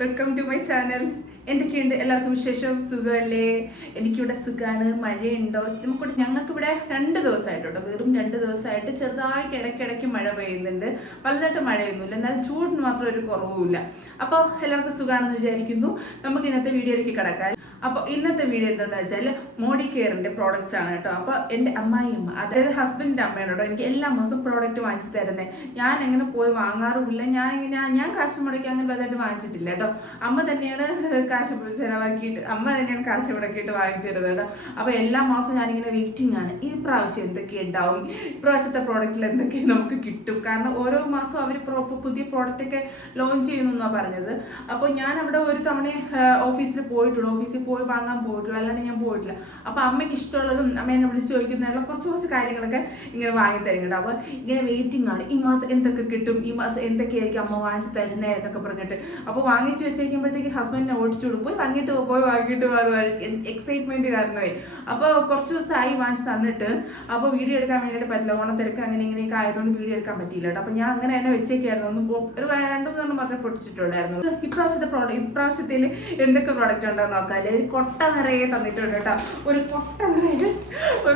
Welcome to my channel. എന്തൊക്കെയുണ്ട് എല്ലാവർക്കും വിശേഷം? സുഖമല്ലേ? എനിക്കിവിടെ സുഖമാണ്. മഴയുണ്ടോ? ഞങ്ങൾക്കിവിടെ 2 ദിവസമായിട്ടോ, വെറും 2 ദിവസമായിട്ട് ചെറുതായിട്ട് ഇടയ്ക്കിടയ്ക്ക് മഴ പെയ്യുന്നുണ്ട്. പലതായിട്ട് മഴയൊന്നുമില്ല, എന്നാൽ ചൂടിന് മാത്രം ഒരു കുറവുമില്ല. അപ്പോൾ എല്ലാവർക്കും സുഖമാണെന്ന് വിചാരിക്കുന്നു. നമുക്ക് ഇന്നത്തെ വീഡിയോയിലേക്ക് കിടക്കാം. അപ്പോൾ ഇന്നത്തെ വീഡിയോ എന്താണെന്ന് വെച്ചാൽ മോഡി കെയറിൻ്റെ പ്രോഡക്റ്റ്സ് ആണ് കേട്ടോ. അപ്പോൾ എൻ്റെ അമ്മായിയമ്മ, അതായത് ഹസ്ബൻഡിൻ്റെ അമ്മയാണ് കേട്ടോ, എനിക്ക് എല്ലാ മാസവും പ്രോഡക്റ്റ് വാങ്ങിച്ചു തരുന്നത്. ഞാൻ എങ്ങനെ പോയി വാങ്ങാറുമില്ല, ഞാൻ കാശ് മുടക്കി അങ്ങനെ വലുതായിട്ട് വാങ്ങിച്ചിട്ടില്ല കേട്ടോ. അമ്മ തന്നെയാണ് കാശ് ചിലവാക്കിയിട്ട് കാശ് മുടക്കിയിട്ട് വാങ്ങിച്ചു തരുന്നത് കേട്ടോ. അപ്പോൾ എല്ലാ മാസവും ഞാനിങ്ങനെ വെയിറ്റിംഗ് ആണ്, ഈ പ്രാവശ്യം എന്തൊക്കെ ഉണ്ടാവും, ഇപ്രാവശ്യത്തെ പ്രോഡക്റ്റിൽ എന്തൊക്കെ നമുക്ക് കിട്ടും. കാരണം ഓരോ മാസവും അവർ പുതിയ പ്രോഡക്റ്റൊക്കെ ലോഞ്ച് ചെയ്യുന്നു എന്നാണ് പറഞ്ഞത്. അപ്പോൾ ഞാൻ അവിടെ ഒരു തവണ ഓഫീസിൽ പോയി വാങ്ങാൻ പോയിട്ടുള്ളൂ, അല്ലാണ്ട് ഞാൻ പോയിട്ടില്ല. അപ്പോൾ അമ്മയ്ക്ക് ഇഷ്ടമുള്ളതും അമ്മ എന്നെ വിളിച്ച് ചോദിക്കുന്നതിനുള്ള കുറച്ച് കാര്യങ്ങളൊക്കെ ഇങ്ങനെ വാങ്ങി തരും കേട്ടോ. അപ്പോൾ ഇങ്ങനെ വെയിറ്റിംഗ് ആണ്, ഈ മാസം എന്തൊക്കെ കിട്ടും, ഈ മാസം എന്തൊക്കെയായിരിക്കും അമ്മ വാങ്ങിച്ച് തരുന്നത് എന്നൊക്കെ പറഞ്ഞിട്ട്. അപ്പോൾ വാങ്ങിച്ച് വെച്ചേക്കുമ്പോഴത്തേക്ക് ഹസ്ബൻഡിനെ ഓടിച്ചു കൊടുക്കും, പോയി വാങ്ങിയിട്ട് എക്സൈറ്റ്മെന്റ് കാരണമേ. അപ്പോൾ കുറച്ച് ദിവസമായി വാങ്ങിച്ച് തന്നിട്ട്, അപ്പോൾ വീഡിയോ എടുക്കാൻ വേണ്ടിയിട്ട് പറ്റില്ല, ഓണത്തിരക്ക് അങ്ങനെ ഇങ്ങനെയൊക്കെ ആയതുകൊണ്ട് വീഡിയോ എടുക്കാൻ പറ്റിയില്ല കേട്ടോ. അപ്പോൾ ഞാൻ അങ്ങനെ തന്നെ വെച്ചേക്കായിരുന്നു, ഒരു 2-3 മാത്രമേ പൊട്ടിച്ചിട്ടുണ്ടായിരുന്നു. ഇപ്രാവശ്യത്തിൽ എന്തൊക്കെ പ്രോഡക്റ്റ് ഉണ്ടെന്ന് നോക്കാം. ഒരു കൊട്ട നിറയെ തന്നിട്ടുണ്ട് കേട്ടോ, ഒരു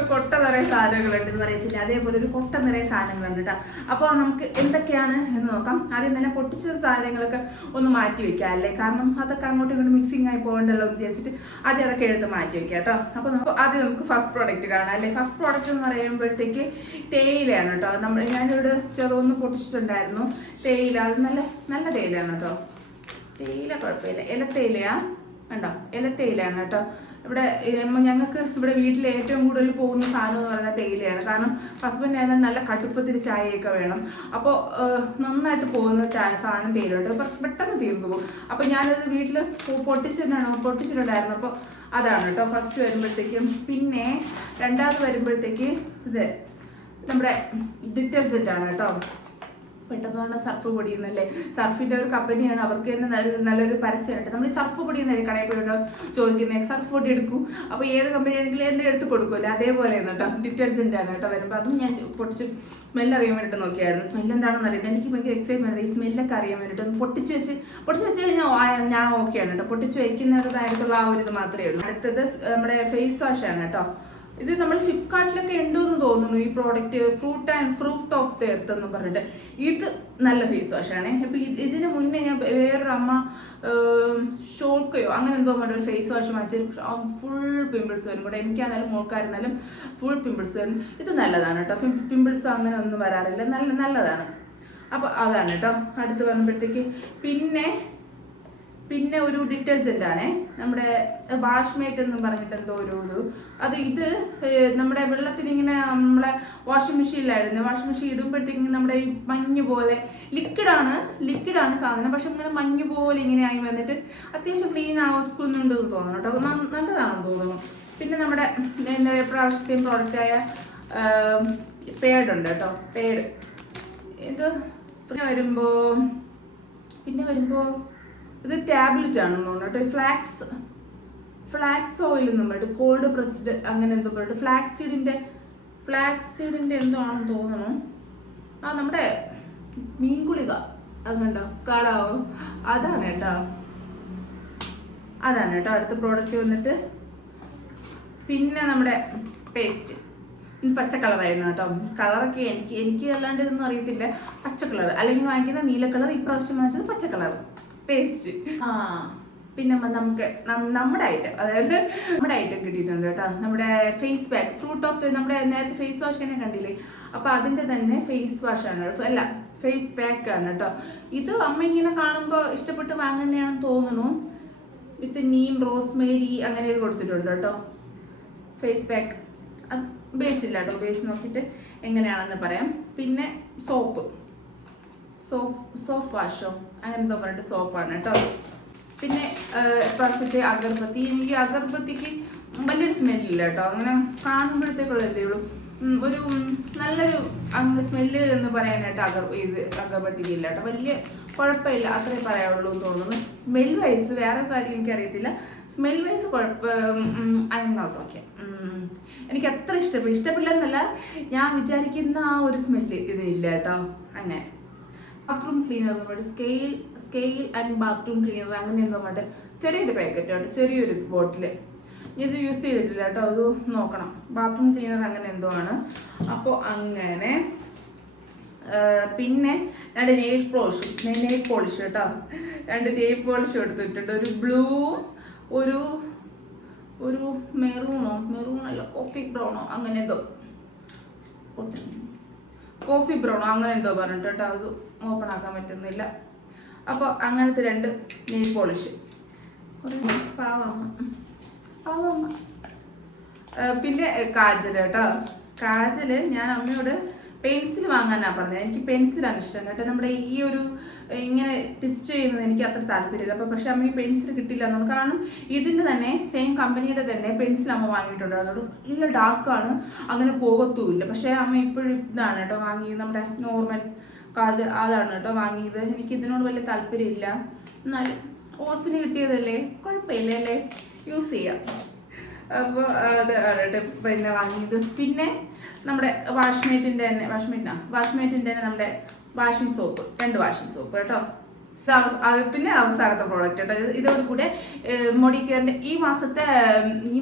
കൊട്ട നിറയെ സാധനങ്ങളുണ്ട് എന്ന് പറയത്തില്ല, അതേപോലെ ഒരു കൊട്ട നിറയെ സാധനങ്ങളുണ്ട് കേട്ടോ. അപ്പോൾ നമുക്ക് എന്തൊക്കെയാണ് എന്ന് നോക്കാം. ആദ്യം തന്നെ പൊട്ടിച്ച സാധനങ്ങളൊക്കെ ഒന്ന് മാറ്റി വെക്കാം അല്ലേ, കാരണം അതൊക്കെ അങ്ങോട്ടും ഇങ്ങോട്ടും മിക്സിങ് ആയി പോകണ്ടല്ലോ എന്ന് വിചാരിച്ചിട്ട് ആദ്യം അതൊക്കെ എടുത്ത് മാറ്റി വെക്കാം കേട്ടോ. അപ്പോൾ ആദ്യം നമുക്ക് ഫസ്റ്റ് പ്രോഡക്റ്റ് കാണാം അല്ലേ. ഫസ്റ്റ് പ്രോഡക്റ്റ് എന്ന് പറയുമ്പോഴത്തേക്ക് തേയിലയാണ് കേട്ടോ. ഞാനിവിടെ ചെറുതൊന്ന് പൊട്ടിച്ചിട്ടുണ്ടായിരുന്നു തേയില, അത് നല്ല തേയിലയാണ് കേട്ടോ. തേയില കുഴപ്പമില്ല, ഇലത്തേയിലയാ കണ്ടോ, ഇലത്തേയിലയാണ് കേട്ടോ. ഞങ്ങൾക്ക് ഇവിടെ വീട്ടിൽ ഏറ്റവും കൂടുതൽ പോകുന്ന സാധനം എന്ന് പറയുന്നത് തേയിലയാണ്. കാരണം ഹസ്ബൻഡ് ആയിരുന്നാൽ നല്ല കടുപ്പത്തിൽ ചായയൊക്കെ വേണം. അപ്പോൾ നന്നായിട്ട് പോകുന്ന സാധനം തേയിലുണ്ട്, പെട്ടെന്ന് തീർന്നു പോകും. അപ്പോൾ ഞാനത് വീട്ടിൽ പൊട്ടിച്ചിട്ടുണ്ടായിരുന്നു. അപ്പോൾ അതാണ് കേട്ടോ ഫസ്റ്റ് വരുമ്പോഴത്തേക്കും. പിന്നെ രണ്ടാമത് വരുമ്പോഴത്തേക്ക് ഇത് നമ്മുടെ ഡിറ്റർജൻ്റ് ആണ് കേട്ടോ. പെട്ടെന്ന് പറഞ്ഞാൽ സർഫ് പൊടി എന്നല്ലേ, സർഫിൻ്റെ ഒരു കമ്പനിയാണ്, അവർക്ക് തന്നെ നല്ലൊരു പരസ്യമായിട്ട്. നമ്മൾ ഈ സർഫ് പൊടി എന്നല്ലേ കടയിൽ പോയിട്ട് ചോദിക്കുന്നത്, സർഫ് പൊടി എടുക്കൂ, അപ്പോൾ ഏത് കമ്പനി ആണെങ്കിലും എന്തെങ്കിലും എടുത്ത് കൊടുക്കുമല്ലോ, അതേപോലെയാണ് കേട്ടോ. ഡിറ്റർജൻ്റ് ആണ് കേട്ടോ വരുമ്പോൾ. അതും ഞാൻ പൊട്ടിച്ച് സ്മെല്ല് അറിയാൻ വേണ്ടിയിട്ട് നോക്കിയായിരുന്നു. സ്മെല്ല് എന്താണെന്ന് അറിയാം, എനിക്ക് ഭയങ്കര എക്സൈറ്റ്മെൻറ്റ് ഈ സ്മെല്ലൊക്കെ അറിയാൻ വേണ്ടിയിട്ട്. ഒന്ന് പൊട്ടിച്ച് വെച്ച് കഴിഞ്ഞാൽ ഞാൻ ഓക്കെയാണ് കേട്ടോ. പൊട്ടിച്ച് വയ്ക്കുന്നതായിട്ടുള്ള ആ ഒരു ഇത് മാത്രമേ ഉള്ളൂ. അടുത്തത് നമ്മുടെ ഫേസ് വാഷാണ് കേട്ടോ. ഇത് നമ്മൾ ഫ്ലിപ്കാർട്ടിലൊക്കെ ഉണ്ടെന്ന് തോന്നുന്നു ഈ product, fruit of the earth എന്ന് പറഞ്ഞിട്ട്. ഇത് നല്ല ഫേസ് വാഷാണ്. അപ്പോൾ ഇതിന് മുന്നേ ഞാൻ വേറൊരു അമ്മ ഷോൾക്കയോ അങ്ങനെ എന്തോ പറഞ്ഞ ഒരു ഫേസ് വാഷ് വാങ്ങിച്ച് ഫുൾ പിമ്പിൾസ് വരും കൂടെ. എനിക്കായിരുന്നാലും മോൾക്കായിരുന്നാലും ഫുൾ പിമ്പിൾസ് വരും. ഇത് നല്ലതാണ് കേട്ടോ, പിമ്പിൾസ് അങ്ങനെ ഒന്നും വരാറില്ല, നല്ലതാണ്. അപ്പോൾ അതാണ് കേട്ടോ. അടുത്ത് വന്നപ്പോഴത്തേക്ക് പിന്നെ ഒരു ഡിറ്റർജൻ്റ് ആണേ, നമ്മുടെ വാഷ്മേറ്റ് എന്ന് പറഞ്ഞിട്ട് എന്തോ ഇത് നമ്മുടെ വെള്ളത്തിനിങ്ങനെ നമ്മളെ വാഷിംഗ് മെഷീനിലായിരുന്നു. വാഷിംഗ് മെഷീൻ ഇടുമ്പോഴത്തേക്കും നമ്മുടെ ഈ മഞ്ഞ് പോലെ ലിക്വിഡാണ് സാധനം, പക്ഷെ ഇങ്ങനെ മഞ്ഞ് പോലെ ഇങ്ങനെ ആയി വന്നിട്ട് അത്യാവശ്യം ക്ലീൻ ആക്കുന്നുണ്ടെന്ന് തോന്നുന്നു കേട്ടോ. നല്ലതാണെന്ന് തോന്നുന്നു. പിന്നെ നമ്മുടെ എൻ്റെ പ്രാവശ്യത്തെയും പ്രോഡക്റ്റായ പേഡ് ഉണ്ട് കേട്ടോ. പേഡ് ഇത് പിന്നെ വരുമ്പോൾ ഇത് ടാബ്ലറ്റ് ആണെന്ന് തോന്നുന്നു കേട്ടോ. ഫ്ലാക്സ് ഓയിൽ എന്നും പറഞ്ഞിട്ട് കോൾഡ് പ്രസ്ഡ് അങ്ങനെ എന്തോ പറഞ്ഞിട്ട് ഫ്ലാക്സ് സീഡിൻ്റെ എന്തോ ആണെന്ന് തോന്നണു. നമ്മുടെ മീൻ ഗുളിക അതുണ്ടോ, കാണാവോ, അതാണ് കേട്ടോ. അടുത്ത പ്രോഡക്റ്റ് വന്നിട്ട് പിന്നെ നമ്മുടെ പേസ്റ്റ്. പച്ച കളറായിരുന്നു കേട്ടോ. കളറൊക്കെ എനിക്ക് അല്ലാണ്ട് ഇതൊന്നും അറിയത്തില്ല. പച്ച കളർ അല്ലെങ്കിൽ വാങ്ങിക്കുന്ന നീല കളർ, ഇപ്രാവശ്യം വാങ്ങിച്ചത് പച്ച കളർ പേസ്റ്റ്. പിന്നെ നമുക്ക് നമ്മുടെ ഐറ്റം കിട്ടിയിട്ടുണ്ട് കേട്ടോ. നമ്മുടെ ഫേസ് പാക്ക്, ഫ്രൂട്ട് ഓഫ് നമ്മുടെ നേരത്തെ ഫേസ് വാഷ് തന്നെ കണ്ടില്ലേ, അപ്പോൾ അതിൻ്റെ തന്നെ ഫേസ് വാഷാണ്, അല്ല ഫേസ് പാക്ക് ആണ് കേട്ടോ. ഇത് അമ്മ ഇങ്ങനെ കാണുമ്പോൾ ഇഷ്ടപ്പെട്ട് വാങ്ങുന്നതാണെന്ന് തോന്നുന്നു. വിത്ത് നീം, റോസ്മേരി അങ്ങനെയൊക്കെ കൊടുത്തിട്ടുണ്ട് കേട്ടോ. ഫേസ് പാക്ക് അത് ഉപയോഗിച്ചില്ല കേട്ടോ, ഉപയോഗിച്ച് നോക്കിയിട്ട് എങ്ങനെയാണെന്ന് പറയാം. പിന്നെ സോപ്പ് വാഷോ അങ്ങനെ എന്തോ പറഞ്ഞിട്ട് സോപ്പാണ് കേട്ടോ. പിന്നെ പ്രാവശ്യത്തെ അഗർബത്തി. എനിക്ക് അഗർബത്തിക്ക് വലിയൊരു സ്മെല്ലില്ല കേട്ടോ, അങ്ങനെ കാണുമ്പോഴത്തേക്കുള്ളതല്ലേ ഉള്ളൂ. ഒരു നല്ലൊരു സ്മെല്ല് എന്ന് പറയാനായിട്ട് അഗർബത്തിക്ക് ഇല്ല കേട്ടോ, വലിയ കുഴപ്പമില്ല, അത്രേ പറയാനുള്ളൂ എന്ന് തോന്നുന്നു. സ്മെൽ വൈസ് വേറെ കാര്യം എനിക്കറിയത്തില്ല, smell wise I am not okay. എനിക്ക് അത്ര ഇഷ്ടപ്പെടില്ലെന്നല്ല, ഞാൻ വിചാരിക്കുന്ന ആ ഒരു സ്മെല്ല് ഇതില്ല കേട്ടോ. അങ്ങനെ ബാത്റൂം ക്ലീനർ എന്ന് പറഞ്ഞിട്ട് സ്കെയിൽ ആൻഡ് ബാത്റൂം ക്ലീനർ അങ്ങനെ എന്തോ പറഞ്ഞിട്ട് ചെറിയൊരു പാക്കറ്റ് ഉണ്ട്, ചെറിയൊരു ബോട്ടിൽ. ഇത് യൂസ് ചെയ്തിട്ടില്ല കേട്ടോ, അത് നോക്കണം. ബാത്റൂം ക്ലീനർ അങ്ങനെ എന്തോ ആണ്. അപ്പോൾ അങ്ങനെ പിന്നെ 2 നെയിൽ പോളിഷ് കേട്ടോ, 2 നെയിൽ പോളിഷ് എടുത്തിട്ടുണ്ട്. ഒരു ബ്ലൂ, ഒരു മെറൂണല്ല കോഫി ബ്രൗണോ അങ്ങനെ എന്തോ പറഞ്ഞിട്ട് കേട്ടോ, അത് ഓപ്പൺ ആക്കാൻ പറ്റുന്നില്ല. അപ്പോൾ അങ്ങനത്തെ 2 നെയിൽ പോളിഷ്. പാവമ്മ. പിന്നെ കാജൽ കേട്ടോ, കാജല് ഞാൻ അമ്മയോട് പെൻസിൽ വാങ്ങാനാണ് പറഞ്ഞത്. എനിക്ക് പെൻസിലാണ് ഇഷ്ടം കേട്ടോ. നമ്മുടെ ഈ ഒരു ഇങ്ങനെ ടിസ്റ്റ് ചെയ്യുന്നത് എനിക്ക് അത്ര താല്പര്യമില്ല. അപ്പോൾ പക്ഷേ അമ്മയ്ക്ക് പെൻസിൽ കിട്ടില്ല എന്നുള്ളത്. കാരണം ഇതിൻ്റെ തന്നെ സെയിം കമ്പനിയുടെ തന്നെ പെൻസിൽ അമ്മ വാങ്ങിയിട്ടുണ്ട്. അതുകൊണ്ട് നല്ല ഡാർക്കാണ്, അങ്ങനെ പോകത്തുമില്ല. പക്ഷേ അമ്മ ഇപ്പോഴും ഇതാണ് കേട്ടോ വാങ്ങിയത്, നമ്മുടെ നോർമൽ കാജൽ അതാണ് കേട്ടോ വാങ്ങിയത്. എനിക്ക് ഇതിനോട് വലിയ താല്പര്യമില്ല, എന്നാലും ഓസിന് കിട്ടിയതല്ലേ, കുഴപ്പമില്ലല്ലേ, യൂസ് ചെയ്യാം. അപ്പോൾ അതാണ് പിന്നെ വാങ്ങിയത്. പിന്നെ നമ്മുടെ വാഷ്മേറ്റിൻ്റെ തന്നെ നമ്മുടെ വാഷിംഗ് സോപ്പ്, 2 വാഷിംഗ് സോപ്പ് കേട്ടോ. പിന്നെ അവസാനത്തെ പ്രോഡക്റ്റ് കേട്ടോ. ഇതോടുകൂടെ മുടി കെയറിൻ്റെ ഈ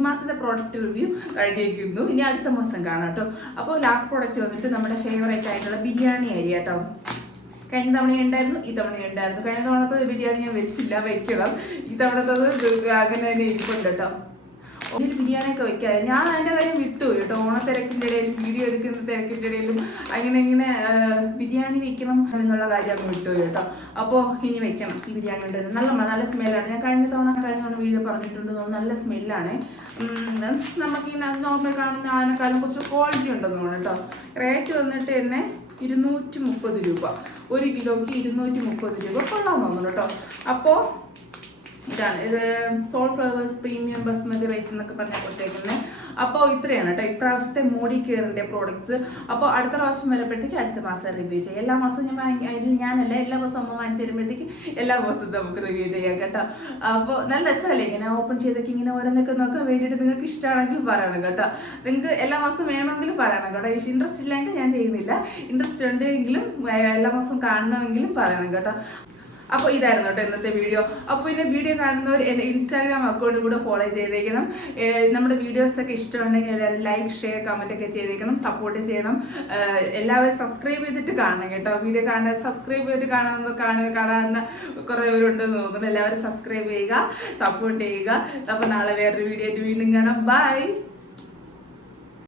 മാസത്തെ പ്രോഡക്റ്റ് റിവ്യൂ കഴിഞ്ഞിരിക്കുന്നു. ഇനി അടുത്ത മാസം കാണാം കേട്ടോ. അപ്പോൾ ലാസ്റ്റ് പ്രോഡക്റ്റ് വന്നിട്ട് നമ്മുടെ ഫേവറേറ്റ് ആയിട്ടുള്ള ബിരിയാണി അരി കേട്ടോ. കഴിഞ്ഞ തവണ ഉണ്ടായിരുന്നു, ഈ തവണ ഉണ്ടായിരുന്നു. കഴിഞ്ഞ തവണത്തെ ബിരിയാണി ഞാൻ വെക്കണം. ഈ തവണത്തത് അങ്ങനെ തന്നെ ഇരിപ്പുണ്ട് കേട്ടോ. ഒരു ബിരിയാണിയൊക്കെ വെക്കാതെ ഞാൻ അതിൻ്റെ കാര്യം വിട്ടുപോയി കേട്ടോ. ഓണത്തിരക്കിൻ്റെ ഇടയിലും വീഡിയോ എടുക്കുന്ന തിരക്കിൻ്റെ ഇടയിലും ഇങ്ങനെ ബിരിയാണി വെക്കണം എന്നുള്ള കാര്യം അങ്ങ് വിട്ടുപോയി കേട്ടോ. അപ്പോൾ ഇനി വെക്കണം ഈ ബിരിയാണി ഉണ്ടായിരുന്നു. നല്ല സ്മെല്ലാണ്. ഞാൻ കഴിഞ്ഞ തവണ വീഡിയോ പറഞ്ഞിട്ടുണ്ട്, നല്ല സ്മെല്ലാണ്. നമുക്കിങ്ങനെ നോർമൽ കാണുന്ന അതിനേക്കാളും കുറച്ച് ക്വാളിറ്റി ഉണ്ടെന്ന് തോന്നുന്നു കേട്ടോ. റേറ്റ് വന്നിട്ട് തന്നെ 230 രൂപ, 1 കിലോയ്ക്ക് 230 രൂപ കൊള്ളാമെന്ന് തോന്നുന്നു കേട്ടോ. അപ്പോൾ ഇതാണ് ഇത് soul flowers premium basmati rice എന്നൊക്കെ പറഞ്ഞാൽ കൊടുത്തേക്കുന്നത്. അപ്പോൾ ഇത്രയാണ് കേട്ടോ ഇപ്രാവശ്യത്തെ മോഡി കെയറിൻ്റെ പ്രോഡക്ട്സ്. അപ്പോൾ അടുത്ത പ്രാവശ്യം വരുമ്പോഴത്തേക്ക് അടുത്ത മാസം റിവ്യൂ ചെയ്യാം. എല്ലാ മാസവും ഞാനല്ല, എല്ലാ മാസവും അമ്മ വാങ്ങിച്ച് തരുമ്പോഴത്തേക്ക് എല്ലാ മാസവും നമുക്ക് റിവ്യൂ ചെയ്യാം കേട്ടോ. അപ്പോൾ നല്ല രസമല്ലേ ഇങ്ങനെ ഓപ്പൺ ചെയ്തൊക്കെ ഇങ്ങനെ ഓരോന്നൊക്കെ നോക്കാൻ വേണ്ടിയിട്ട് നിങ്ങൾക്ക് ഇഷ്ടമാണെങ്കിൽ പറയണം കേട്ടോ. നിങ്ങൾക്ക് എല്ലാ മാസവും വേണമെങ്കിലും പറയണം കേട്ടോ. ഇൻട്രസ്റ്റ് ഇല്ലെങ്കിൽ ഞാൻ ചെയ്യുന്നില്ല, ഇൻട്രസ്റ്റ് ഉണ്ടെങ്കിലും എല്ലാ മാസവും കാണണമെങ്കിലും പറയണം കേട്ടോ. അപ്പോൾ ഇതായിരുന്നു കേട്ടോ ഇന്നത്തെ വീഡിയോ. അപ്പോൾ പിന്നെ വീഡിയോ കാണുന്നവർ എൻ്റെ ഇൻസ്റ്റാഗ്രാം അക്കൗണ്ട് കൂടെ ഫോളോ ചെയ്തേക്കണം. നമ്മുടെ വീഡിയോസൊക്കെ ഇഷ്ടമുണ്ടെങ്കിൽ ലൈക്ക്, ഷെയർ, കമൻ്റ് ഒക്കെ ചെയ്തേക്കണം, സപ്പോർട്ട് ചെയ്യണം. എല്ലാവരും സബ്സ്ക്രൈബ് ചെയ്തിട്ട് കാണണം കേട്ടോ. വീഡിയോ സബ്സ്ക്രൈബ് ചെയ്തിട്ട് കാണാവുന്ന കുറേ പേരുണ്ടെന്ന് തോന്നുന്നു. എല്ലാവരും സബ്സ്ക്രൈബ് ചെയ്യുക, സപ്പോർട്ട് ചെയ്യുക. അപ്പോൾ നാളെ വേറൊരു വീഡിയോ ആയിട്ട് വീണ്ടും കാണാം. ബൈ.